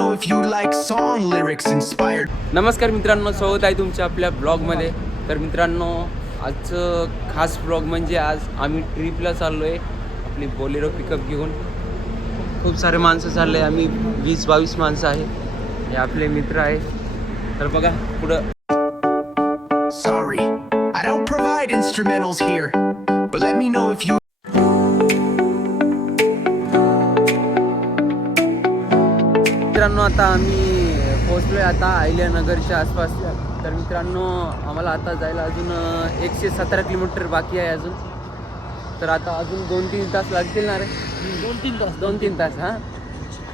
know if you like song lyrics inspired. नमस्कार मित्रांनो स्वागत आहे तुमच्या आपल्या ब्लॉगमध्ये. तर मित्रांनो आजचं खास ब्लॉग म्हणजे आज आम्ही ट्रिपला चाललो आहे आपली बोलेरो पिकअप घेऊन. खूप सारे माणसं चालले आम्ही वीस बावीस माणसं आहे. हे आपले मित्र आहे तर बघा पुढं. Sorry, I don't provide instrumentals here, but let me know if you मित्रांनो आता आम्ही पोहोचलो आहे आता अहिल्यानगरच्या आसपास. तर मित्रांनो आम्हाला आता जायला अजून एकशे सतरा किलोमीटर बाकी आहे अजून. तर आता अजून दोन तीन तास लागतील ना रे? दोन तीन तास. दोन तीन तास हां?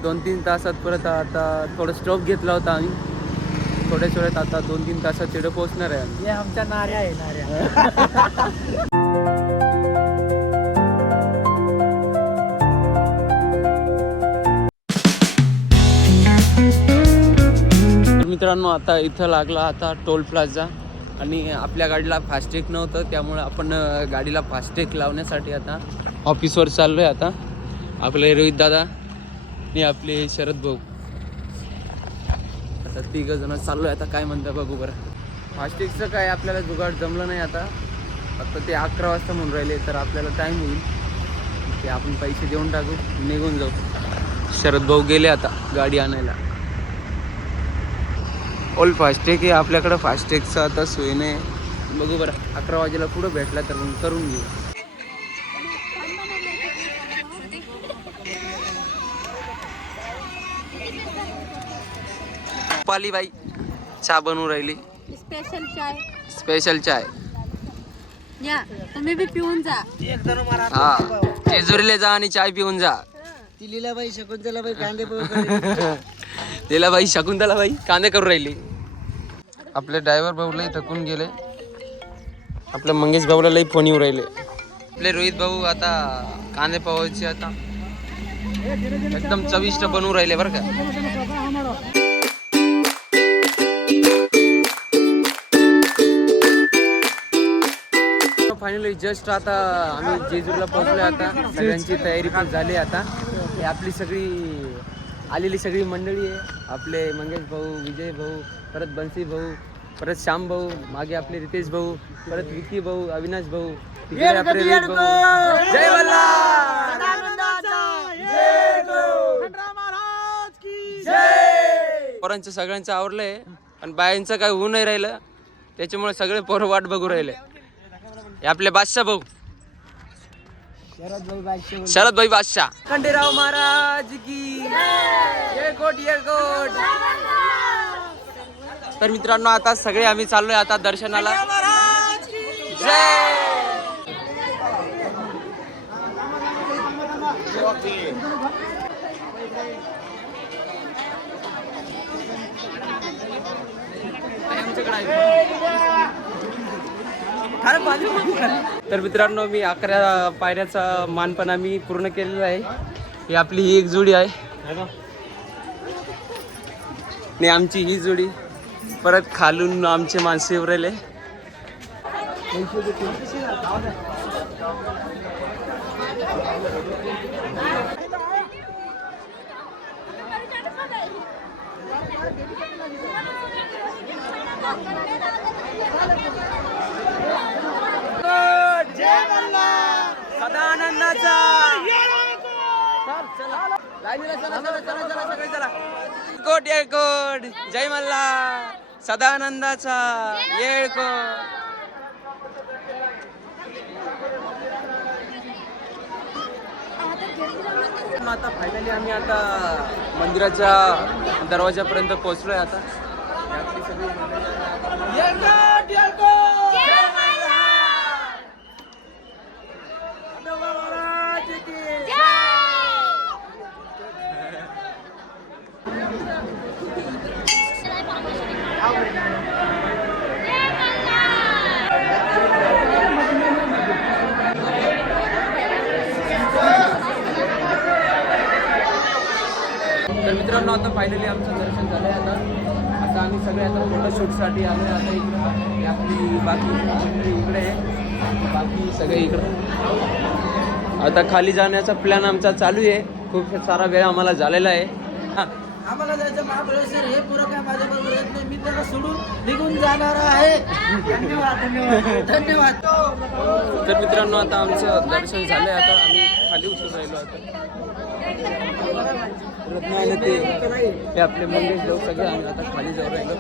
दोन तीन तासात परत आता थोडं स्टॉप घेतला होता आम्ही. थोड्याच वेळात आता दोन तीन तासात तिथं पोहोचणार आहे आमच्या नाऱ्या आहे नाऱ्या. मित्रांनो आता इथं लागला आता टोल प्लाझा. आणि आपल्या गाडीला फास्टॅग नव्हतं त्यामुळे आपण गाडीला फास्टॅग लावण्यासाठी आता ऑफिसवर चाललो आहे आता. आपले रोहित दादा आणि आपले शरद भाऊ. आता तिघ जण चाललो आहे आता काय म्हणता बघू बरं. फास्टॅगचं काय आपल्याला जुगाड जमलं नाही आता. आता ते अकरा वाजता म्हणून राहिले तर आपल्याला टाईम होईल. ते आपण पैसे देऊन टाकू निघून जाऊ. शरद भाऊ गेले आता गाडी आणायला. ऑल फास्टॅग आहे आपल्याकडं फास्टॅगचं आता सोय नाही. बघू बरं अकरा वाजेला पुढं भेटला तर मग करून घेऊ. पाली बाई चहा बनवून राहिली. स्पेशल चाय स्पेशल चाय या तुम्ही बी पिऊन जा. हा जेजुरीला जा आणि चाय पिऊन जा. ती लीलाबाई शकुंतलाबाई कांदे पोहे तिला बाई शकुंतला बाई कांदे करून राहिली. आपले ड्रायव्हर भाऊ लई थकून गेले. आपल्या मंगेश भाऊला लई फोन येऊ राहिले. आपले रोहित भाऊ आता कांदे पावायचे आता. एकदम चविष्ट बनवून राहिले बरं का. फायनली जस्ट आता आम्ही जेजूरला पोहोचलोय आता. सगळ्यांची तयारी पण झाली आता. आपली सगळी आलेली सगळी मंडळी आहे. आपले मंगेश भाऊ विजय भाऊ परत बन्सी भाऊ परत श्याम भाऊ मागे आपले रितेश भाऊ परत विकी भाऊ अविनाश भाऊ तिकडे आपले रोहित भाऊ. जय पोरांचं सगळ्यांचं आवरलंय पण बायांचं काय होऊ नाही राहिलं. त्याच्यामुळे सगळे पोरं वाट बघू राहिले. हे आपले बादशाह भाऊ. शरद भाई बादशाह. खंडेराव महाराज की येळकोट येळकोट तर मित्रांनो आता सगळे आम्ही चाललोय आता दर्शनाला. जय. तर मित्रांनो मी अकरा पायऱ्याचा मानपण आम्ही पूर्ण केलेला आहे. ही आपली ही एक जोडी आहे. आणि आमची ही जोडी परत खालून आमचे माणसे उरले सदानंदाचा कोट येळकोट. जय मल्ला. सदानंदाचा येळकोट. आता फायनली आम्ही आता मंदिराच्या दरवाजापर्यंत पोहोचलोय आता ही आपली सगळी मंडळी आहे. तर मित्रांनो आता फायनली आमचं दर्शन झालंय आता. आता आम्ही सगळे आता फोटोशूटसाठी आलो आहे आता इकडं आपली बाकी इकडे आहे. बाकी सगळे इकडं. आता खाली जाण्याचा प्लॅन आमचा चालू आहे. खूप सारा वेळ आम्हाला झालेला आहे. हां आम्हाला जायचं महाबळेश्वर हे पुरं काय माझ्या बरोबर येत नाही मी त्याला सोडून निघून जाणार आहे धन्यवाद धन्यवाद धन्यवाद तर मित्रांनो आता आमचं दर्शन झालंय आता आम्ही खाली उतरून राहिलो आता ते आपले मंदिर लोक सगळे आम्ही आता खाली जाऊ राहिलो